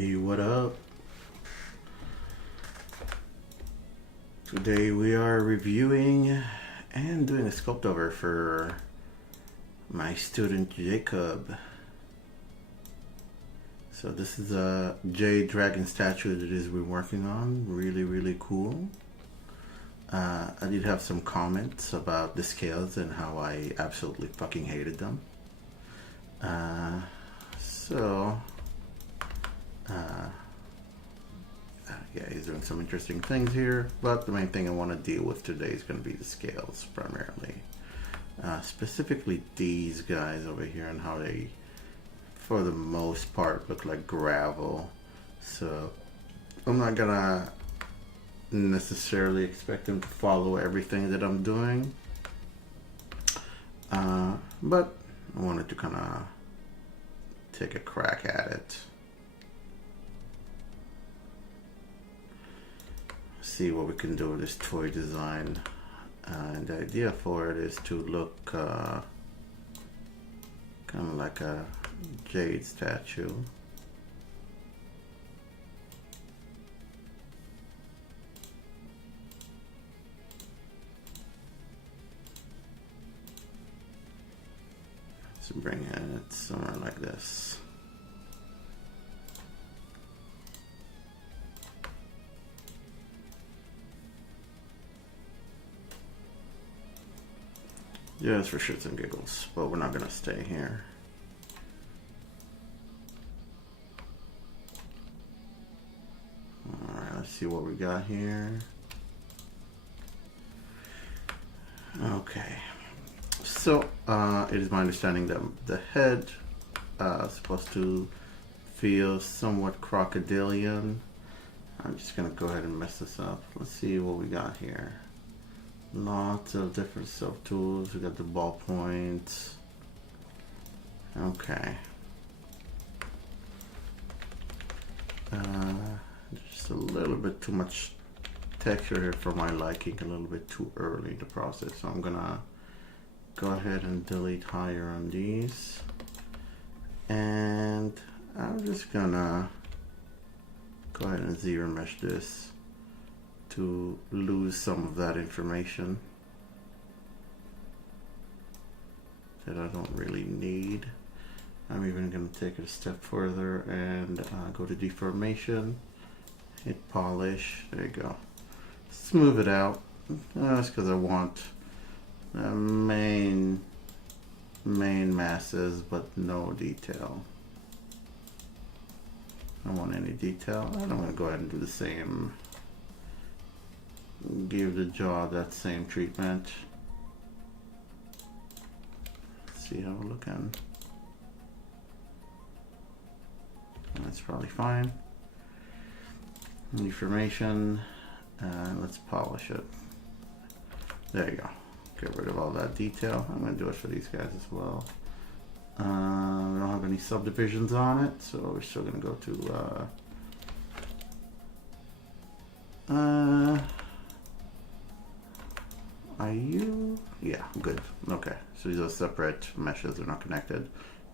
Hey, what up? Today we are reviewing and doing a Sculpt-over for my student Jacob. So this is a jade dragon statue that he's been working on. Really cool. I did have some comments about the scales and how I absolutely fucking hated them. Yeah, he's doing some interesting things here, but the main thing I want to deal with today is going to be the scales primarily. Specifically these guys over here and how they, for the most part, look like gravel. So I'm not gonna necessarily expect them to follow everything that I'm doing, but I wanted to kind of take a crack at it. See what we can do with this toy design, and the idea for it is to look kind of like a jade statue. So bring it somewhere like this. Just for shits and giggles, but we're not gonna stay here. Alright, let's see what we got here. Okay, so it is my understanding that the head is supposed to feel somewhat crocodilian. I'm just gonna go ahead and mess this up. Let's see what we got here. Lots of different self tools. We got the ballpoint. Okay. Just a little bit too much texture here for my liking, a little bit too early in the process. So I'm gonna go ahead and delete higher on these. And I'm just gonna go ahead and zero mesh this to lose some of that information that I don't really need. I'm even going to take it a step further and go to deformation, hit polish, there you go. Smooth it out. That's because I want the main masses but no detail. I don't want any detail. I'm going to go ahead and do the same. Give the jaw that same treatment. Let's see how we're looking. That's probably fine. Deformation, let's polish it. There you go. Get rid of all that detail. I'm going to do it for these guys as well. We don't have any subdivisions on it, so we're still going to go to yeah, good. Okay, so these are separate meshes, they're not connected.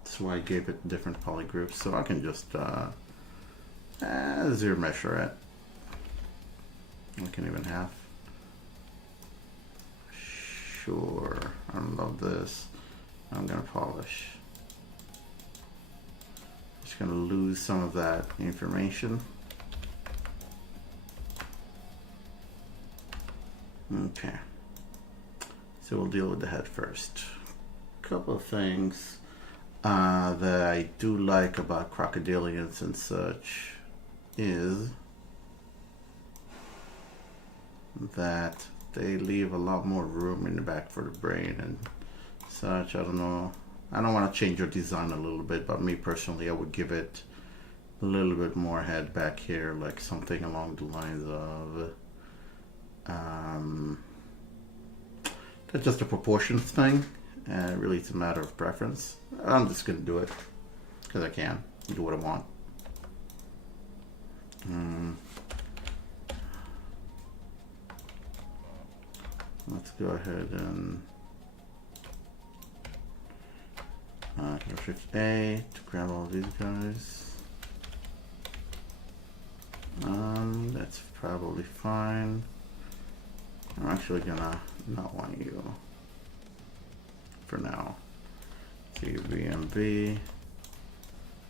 That's why I gave it different polygroups, so I can just zero measure it. I can even have. Sure, I love this. I'm gonna polish. Just gonna lose some of that information. Okay. So we'll deal with the head first. A couple of things that I do like about crocodilians and such is that they leave a lot more room in the back for the brain and such. I don't know. I don't want to change your design a little bit, but me personally, I would give it a little bit more head back here, like something along the lines of that's just a proportions thing, and really it's a matter of preference. I'm just gonna do it because I can do what I want. Let's go ahead and Shift A to grab all these guys. That's probably fine. I'm actually gonna not want you for now. CVMV.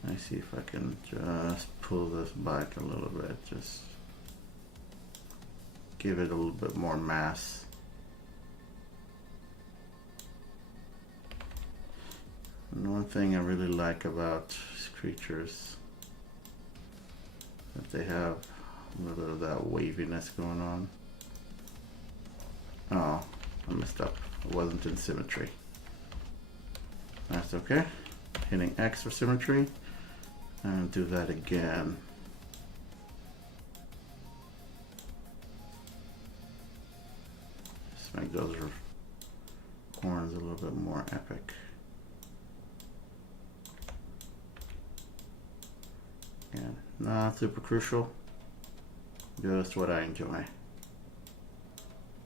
Let me see if I can just pull this back a little bit. Just give it a little bit more mass. And one thing I really like about these creatures is that they have a little bit of that waviness going on. Oh, I messed up. It wasn't in symmetry. That's okay. Hitting X for symmetry. And do that again. Just make those horns a little bit more epic. And not super crucial. Just what I enjoy.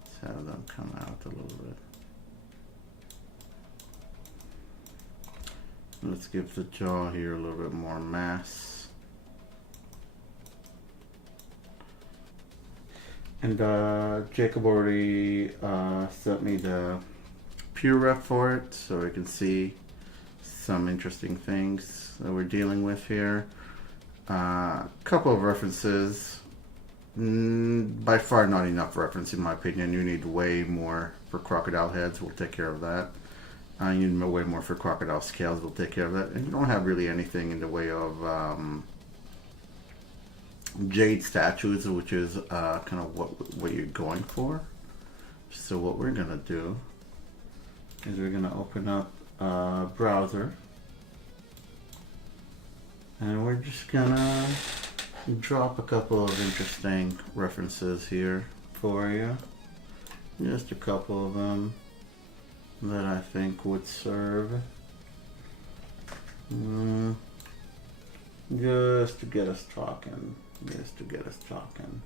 Let's have them come out a little bit. Let's give the jaw here a little bit more mass. And Jacob already sent me the pure ref for it, so we can see some interesting things that we're dealing with here. Couple of references. By far not enough reference in my opinion. You need way more for crocodile heads. We'll take care of that. You need way more for crocodile scales. We'll take care of that. And you don't have really anything in the way of jade statues, which is kind of what you're going for. So what we're gonna do is we're gonna open up a browser, and we're just gonna drop a couple of interesting references here for you. Just a couple of them that I think would serve. Just to get us talking. Just to get us talking.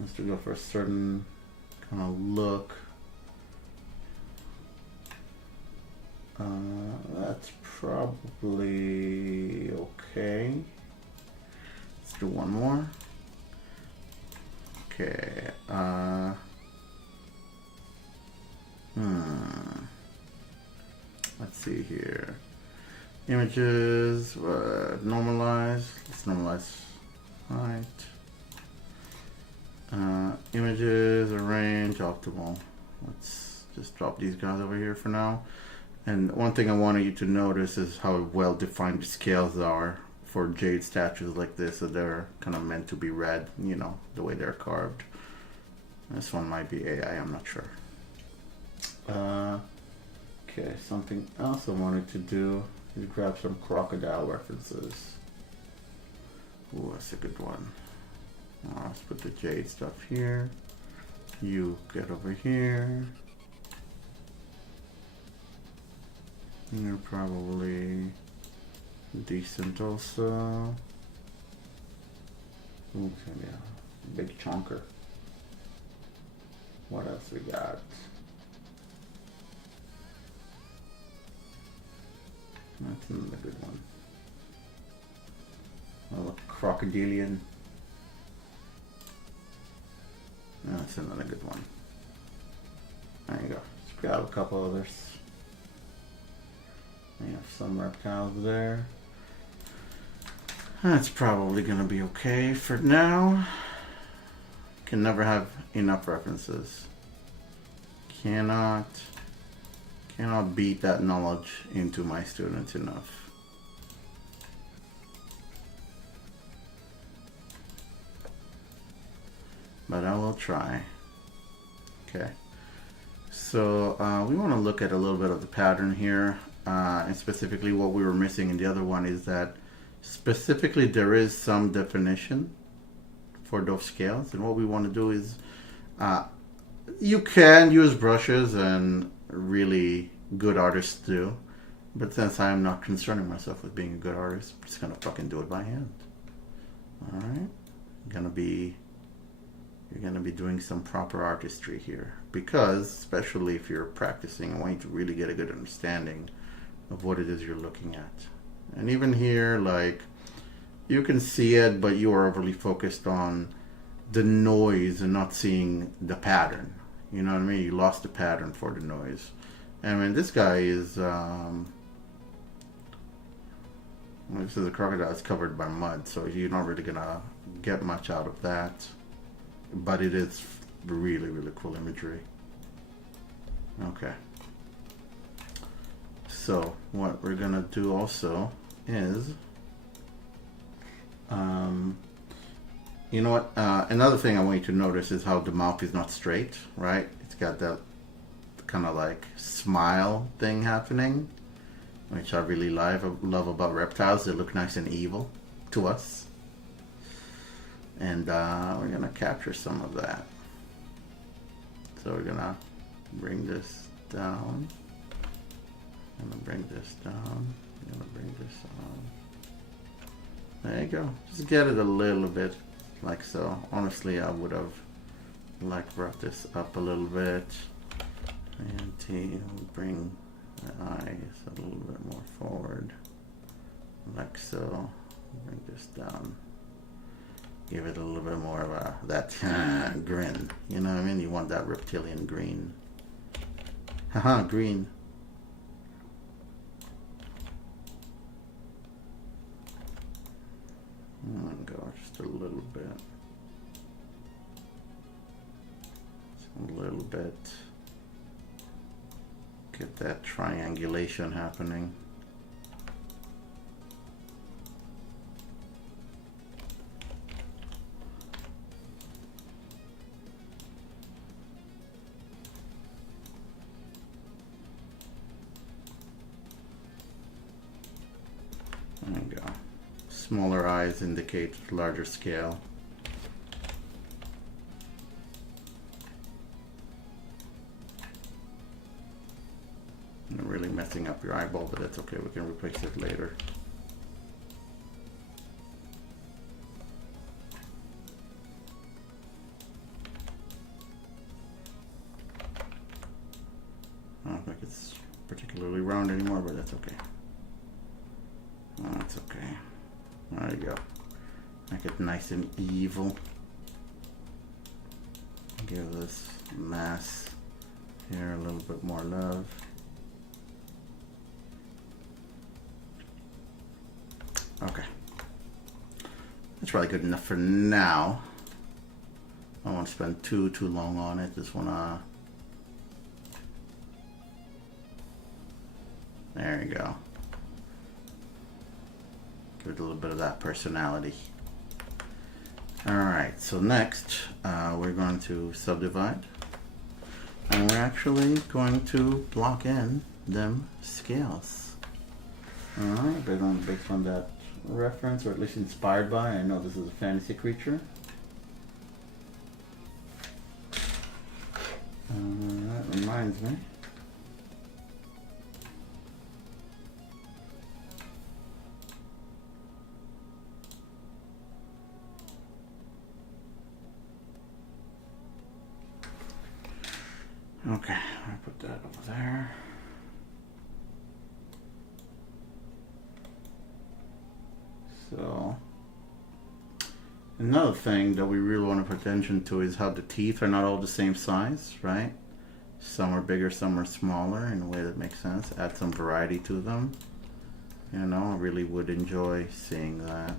Just to go for a certain kind of look. That's probably okay. Let's do one more. Okay. Let's see here. Images, normalize. Let's normalize height. Images, arrange, optimal. Let's just drop these guys over here for now. And one thing I wanted you to notice is how well defined the scales are for jade statues like this. So they're kind of meant to be read, you know, the way they're carved. This one might be AI, I'm not sure. Okay, something else I wanted to do is grab some crocodile references. Ooh, that's a good one. Let's put the jade stuff here. You get over here. You're probably decent also. Ooh, yeah, big chunker. What else we got? That's another good one. Oh, crocodilian. That's another good one. There you go. Let's grab a couple others. We have some reptiles there. That's probably gonna be okay for now. Can never have enough references. Cannot beat that knowledge into my students enough. But I will try. Okay. So we want to look at a little bit of the pattern here. And specifically what we were missing in the other one is that specifically there is some definition for those scales, and what we want to do is you can use brushes, and really good artists do, but since I'm not concerning myself with being a good artist, I'm just gonna fucking do it by hand. Alright, you're gonna be doing some proper artistry here, because especially if you're practicing, I want you to really get a good understanding of what it is you're looking at. And even here, like, you can see it, but you are overly focused on the noise and not seeing the pattern. You know what I mean? You lost the pattern for the noise. I mean, this guy is, this is a crocodile. It's covered by mud, so you're not really gonna get much out of that. But it is really, really cool imagery. Okay. So what we're gonna do also is, you know what? Another thing I want you to notice is how the mouth is not straight, right? It's got that kind of like smile thing happening, which I really love about reptiles. They look nice and evil to us. And we're gonna capture some of that. So we're gonna bring this down. I'm gonna bring this down. I'm gonna bring this on. There you go. Just get it a little bit like so. Honestly, I would have like brought this up a little bit. And bring the eyes a little bit more forward. Like so. Bring this down. Give it a little bit more of that grin. You know what I mean? You want that reptilian green. Haha, green. Go just a little bit. Just a little bit. Get that triangulation happening. There you go. Smaller eyes indicate larger scale. I'm really messing up your eyeball, but that's okay. We can replace it later. I don't think it's particularly round anymore, but that's okay. That's okay. There you go. Make it nice and evil. Give this mass here a little bit more love. Okay. That's probably good enough for now. I don't want to spend too long on it. Just wanna. There you go. Give it a little bit of that personality. Alright, so next we're going to subdivide. And we're actually going to block in them scales. Alright, based on that reference, or at least inspired by. I know this is a fantasy creature. That reminds me. Okay, I put that over there. So, another thing that we really want to pay attention to is how the teeth are not all the same size, right? Some are bigger, some are smaller in a way that makes sense. Add some variety to them. You know, I really would enjoy seeing that.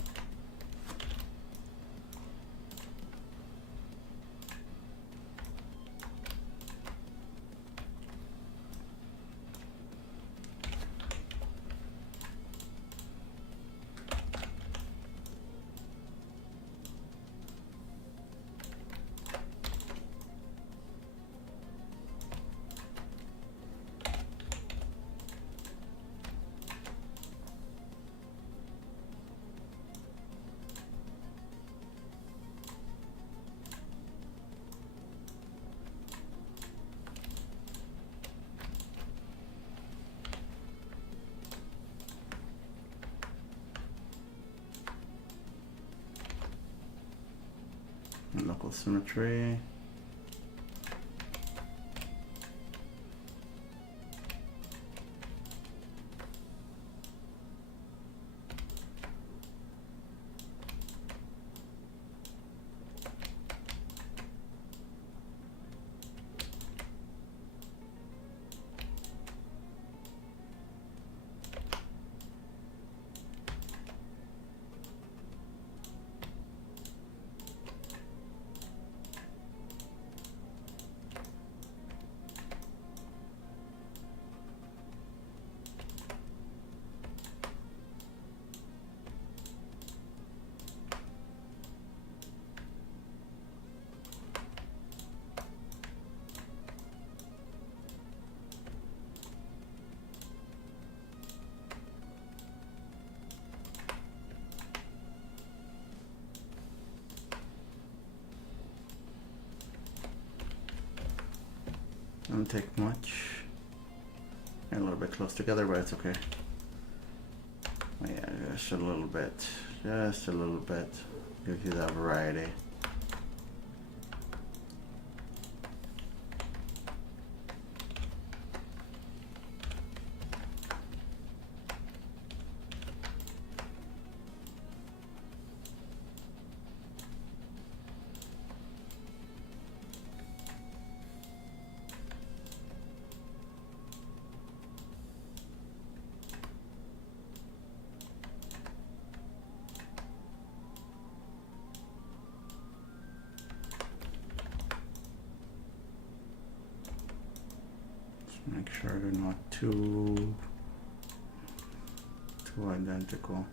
Knuckle symmetry. Doesn't take much. They're a little bit close together, but it's okay. Oh, yeah, just a little bit. Just a little bit. Gives you that variety. Make sure they're not too identical.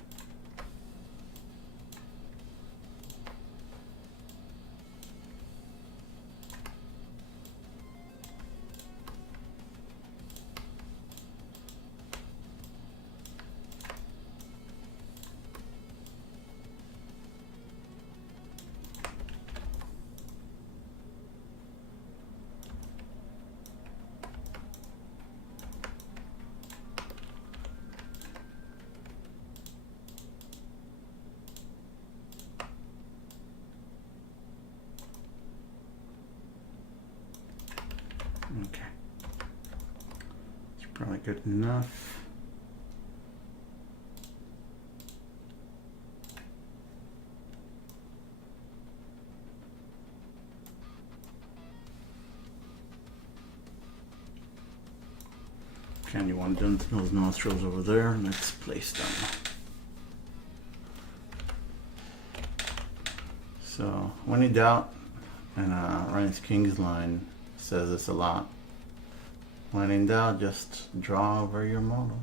Okay, it's probably good enough. Okay, and you want to do those nostrils over there. Let's place them. So when in doubt, and Ryan's King's line says this a lot. When in doubt, just draw over your model.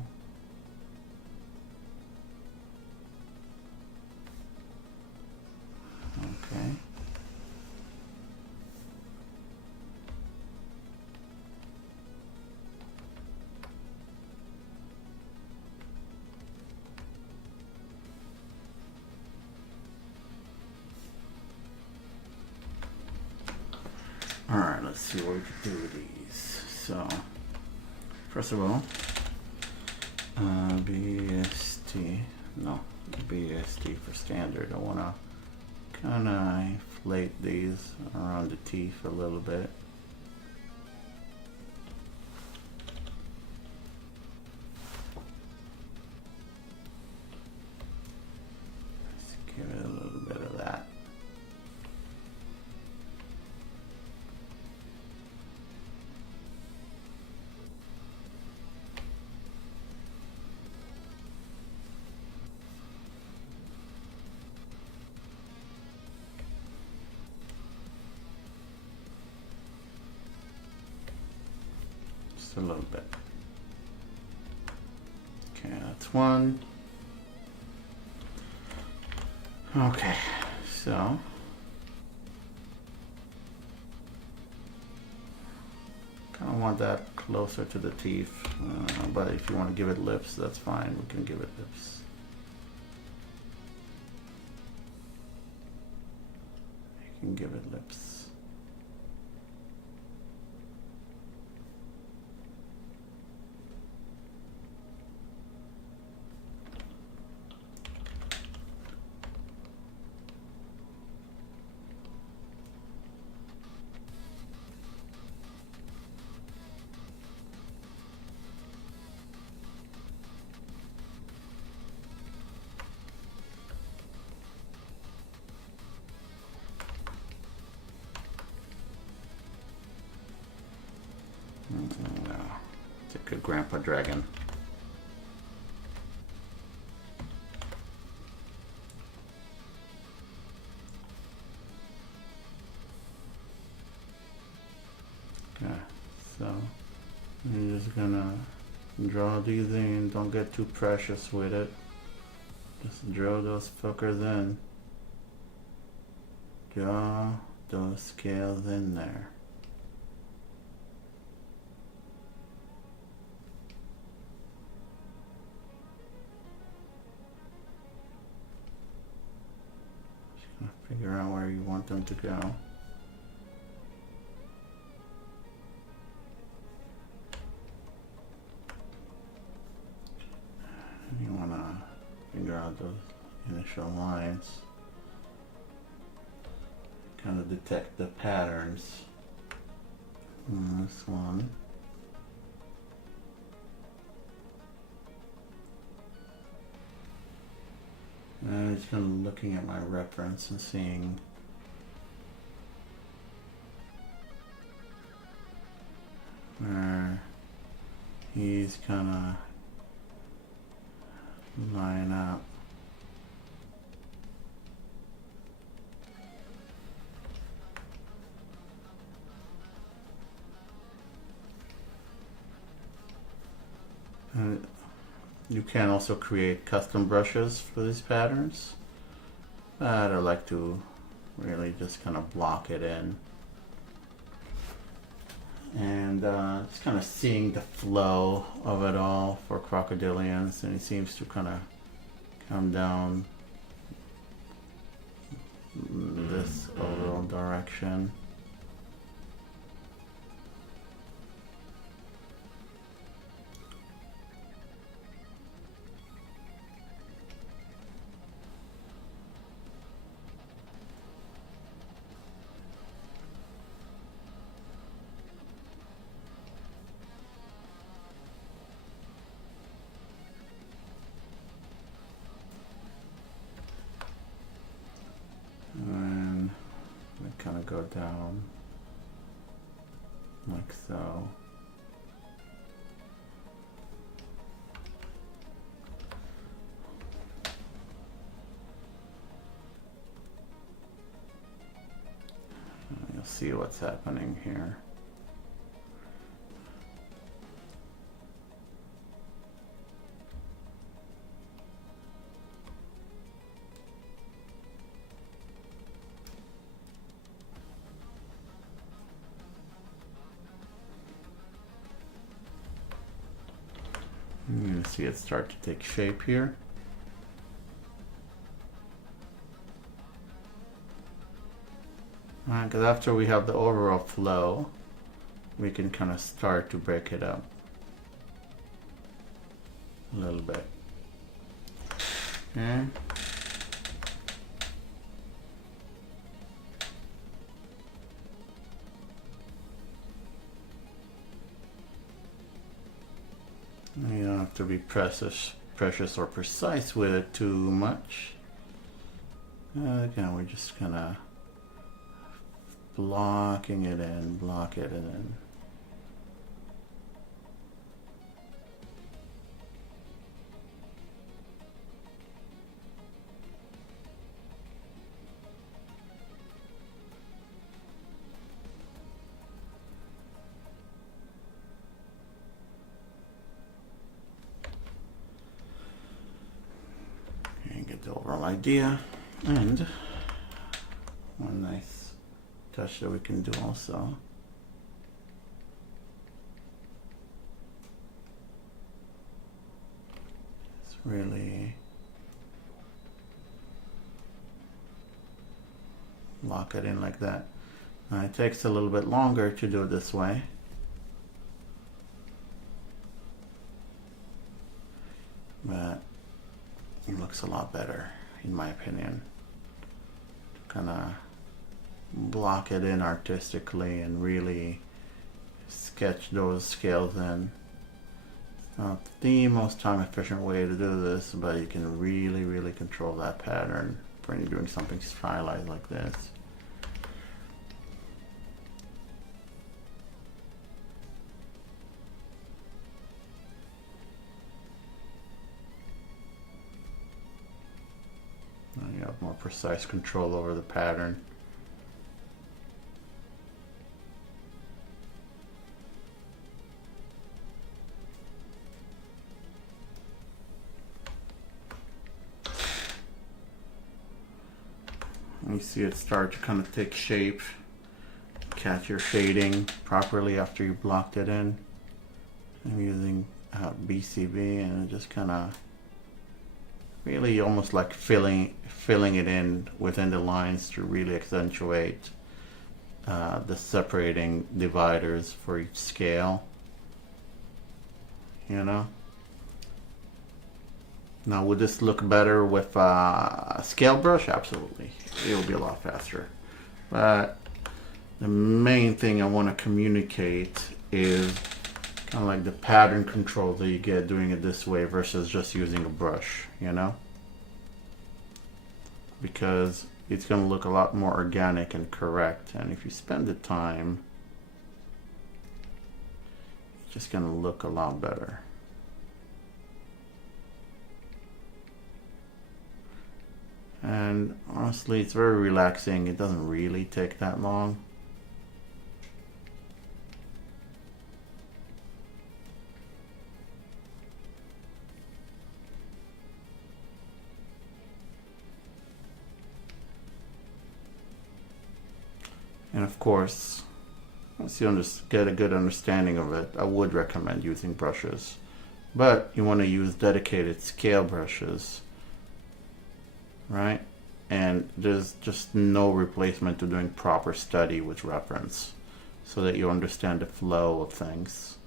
Okay. All right, let's see what we can do with these. So, first of all, BST, no, BST for standard. I want to kind of inflate these around the teeth a little bit. Let's give it a little bit of that. A little bit. Okay, that's one. Okay, so kind of want that closer to the teeth, but if you want to give it lips, that's fine. We can give it lips. You can give it lips. It's a good grandpa dragon. Okay, so I'm just gonna draw these in. Don't get too precious with it. Just draw those fuckers in. Draw those scales in there. Figure out where you want them to go. the initial lines. Kind of detect the patterns. This one. I'm just kind of looking at my reference and seeing where he's kind of line up. You can also create custom brushes for these patterns, but I like to really just kind of block it in. And just kind of seeing the flow of it all for crocodilians, and it seems to kind of come down this overall direction. And we kind of go down like so. You'll see what's happening here. You're going to see it start to take shape here. Because after we have the overall flow, we can kind of start to break it up a little bit. Okay. You don't have to be precious or precise with it too much. Again, we're just kind of blocking it in, block it in. Get the overall idea, and one nice touch that we can do also is really lock it in like that. Now it takes a little bit longer to do it this way, but it looks a lot better in my opinion. Kind of block it in artistically and really sketch those scales in. It's not the most time efficient way to do this, but you can really control that pattern when you're doing something stylized like this. You have more precise control over the pattern. You see it start to kind of take shape. Catch your shading properly after you blocked it in. I'm using BCB and just kind of really almost like filling it in within the lines to really accentuate the separating dividers for each scale, you know. Now, would this look better with a scale brush? Absolutely. It'll be a lot faster. But the main thing I want to communicate is kind of like the pattern control that you get doing it this way versus just using a brush, you know? Because it's going to look a lot more organic and correct. And if you spend the time, it's just going to look a lot better. And honestly, it's very relaxing. It doesn't really take that long. And of course, once you get a good understanding of it, I would recommend using brushes. But you want to use dedicated scale brushes, right? And there's just no replacement to doing proper study with reference so that you understand the flow of things.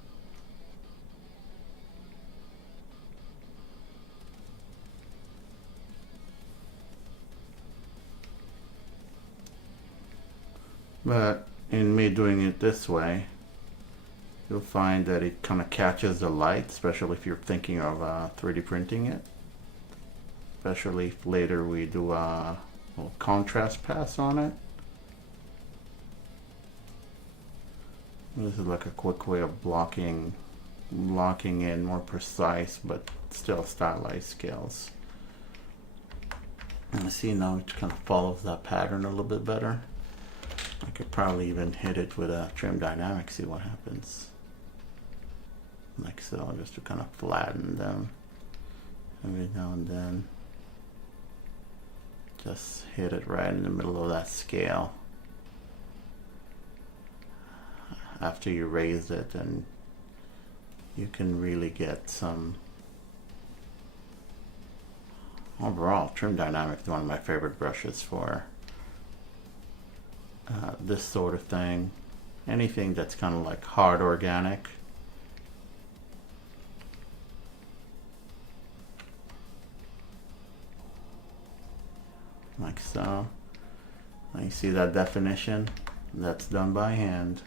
But in me doing it this way, you'll find that it kind of catches the light, especially if you're thinking of 3D printing it. Especially if later we do a little contrast pass on it. This is like a quick way of blocking in more precise but still stylized scales. And see, now it kind of follows that pattern a little bit better. I could probably even hit it with a trim dynamic, see what happens. Like so, just to kind of flatten them every now and then. Just hit it right in the middle of that scale. After you raised it, and you can really get some. Overall, Trim Dynamic is one of my favorite brushes for this sort of thing. Anything that's kind of like hard organic. Like so. Now you see that definition? That's done by hand.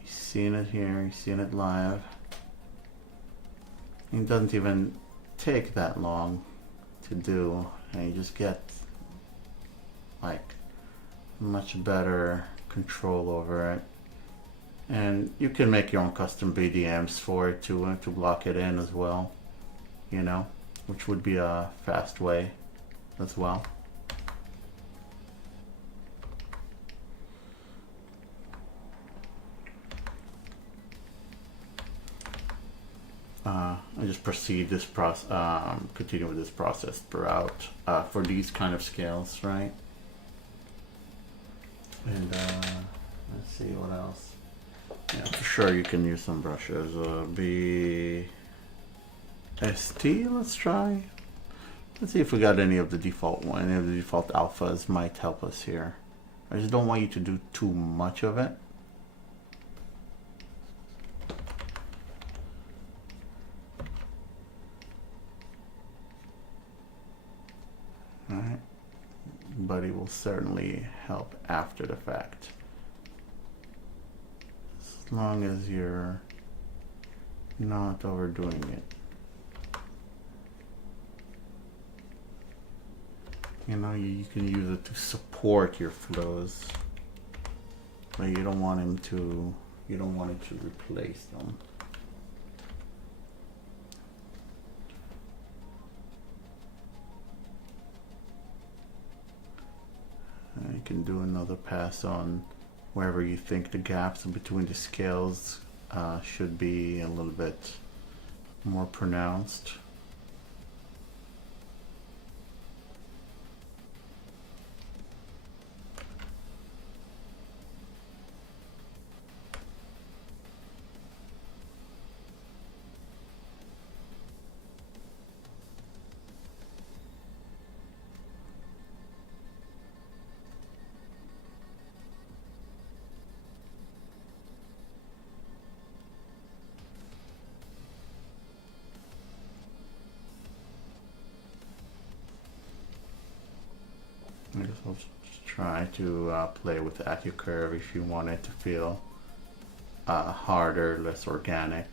You've seen it here, you've seen it live. It doesn't even take that long to do, and you just get like much better control over it. And you can make your own custom BDMs for it to block it in as well, you know, which would be a fast way as well. I just proceed this process, continue with this process throughout for these kind of scales, right? And let's see what else. Yeah, for sure you can use some brushes. BST, let's try. Let's see if we got any of the default one. Any of the default alphas might help us here. I just don't want you to do too much of it. Alright, but it will certainly help after the fact. As long as you're not overdoing it. You know, you can use it to support your flows, but you don't want it to replace them. You can do another pass on wherever you think the gaps between the scales should be a little bit more pronounced. So try to play with the AccuCurve if you want it to feel harder, less organic.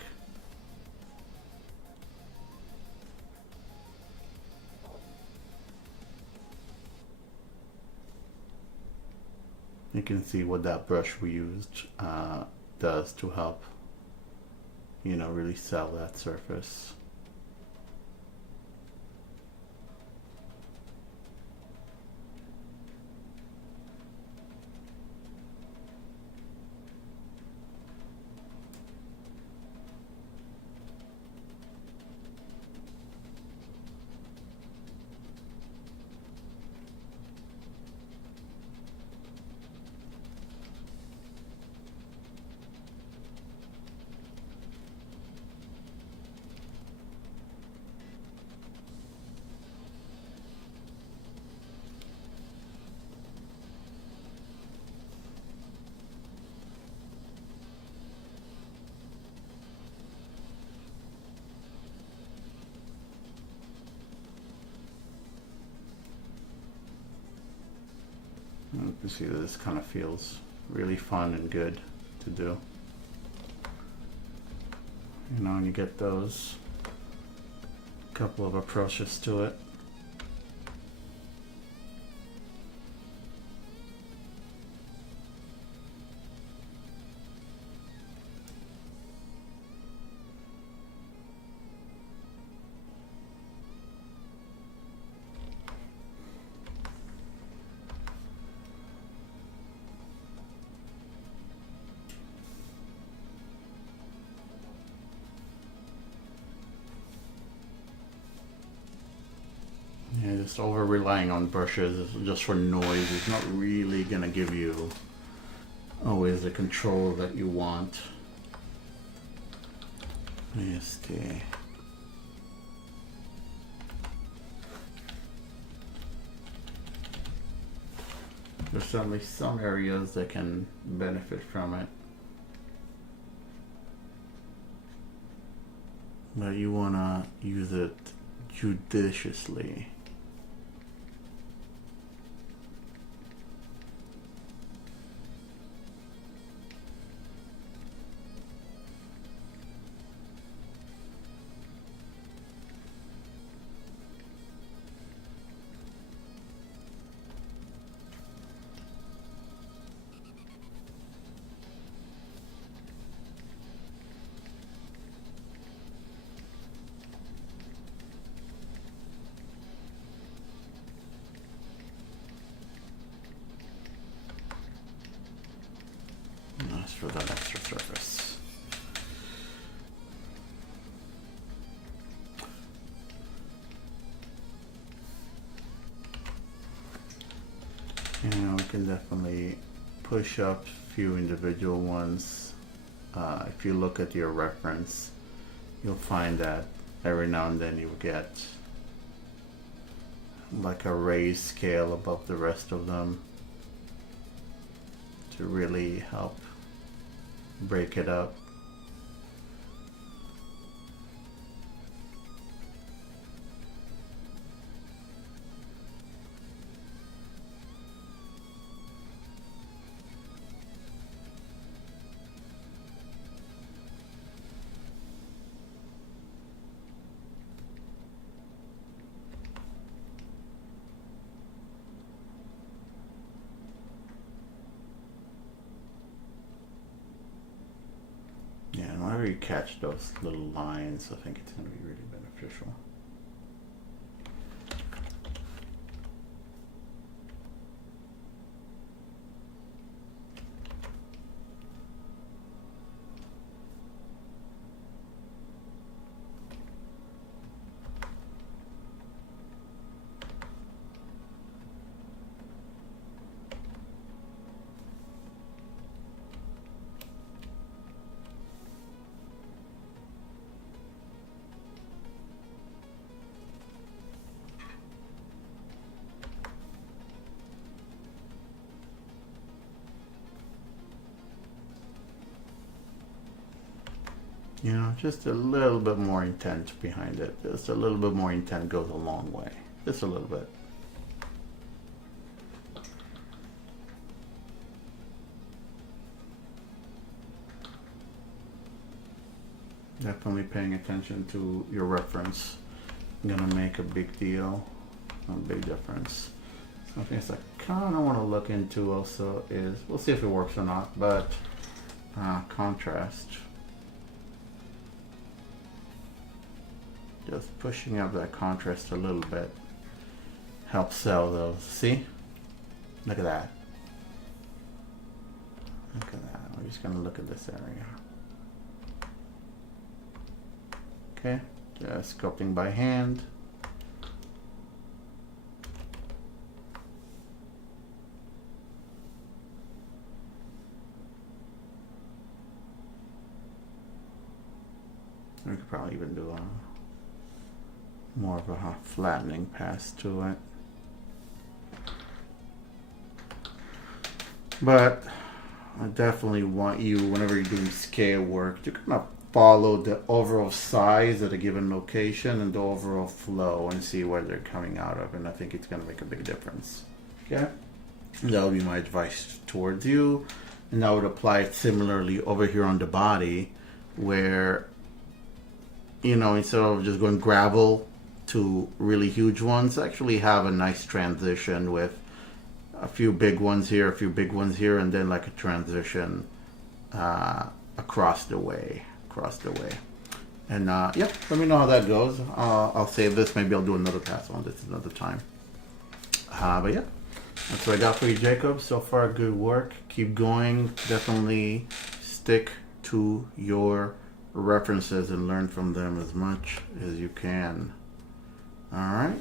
You can see what that brush we used does to help, you know, really sell that surface. You can see that this kind of feels really fun and good to do. You know, and you get those couple of approaches to it. Yeah, just over relying on brushes just for noise is not really gonna give you always the control that you want. Este. There's certainly some areas that can benefit from it, but you wanna use it judiciously. For that extra surface. You know, we can definitely push up a few individual ones. If you look at your reference, you'll find that every now and then you'll get like a raised scale above the rest of them to really help break it up. Yeah, and whenever you catch those little lines, I think it's going to be really beneficial. You know, just a little bit more intent behind it. Just a little bit more intent goes a long way. Just a little bit. Definitely paying attention to your reference. Gonna make a big deal, a big difference. Something else I kind of want to look into also is, we'll see if it works or not, but contrast. Just pushing up that contrast a little bit helps sell those. See? Look at that. Look at that. We're just gonna look at this area. Okay, just sculpting by hand. We could probably even do a more of a flattening pass to it. But I definitely want you, whenever you're doing scale work, to kind of follow the overall size at a given location and the overall flow and see where they're coming out of. And I think it's going to make a big difference. Okay? That would be my advice towards you. And I would apply it similarly over here on the body, where, you know, instead of just going gravel to really huge ones, actually have a nice transition with a few big ones here, a few big ones here, and then like a transition across the way. And yeah, let me know how that goes. I'll save this. Maybe I'll do another pass on this another time. But yeah, that's what I got for you, Jacob. So far, good work. Keep going. Definitely stick to your references and learn from them as much as you can. All right.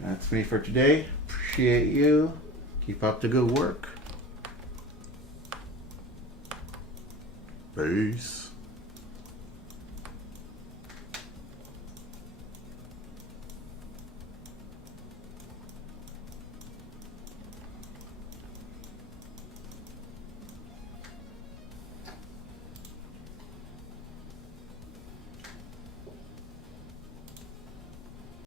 That's me for today. Appreciate you. Keep up the good work. Peace.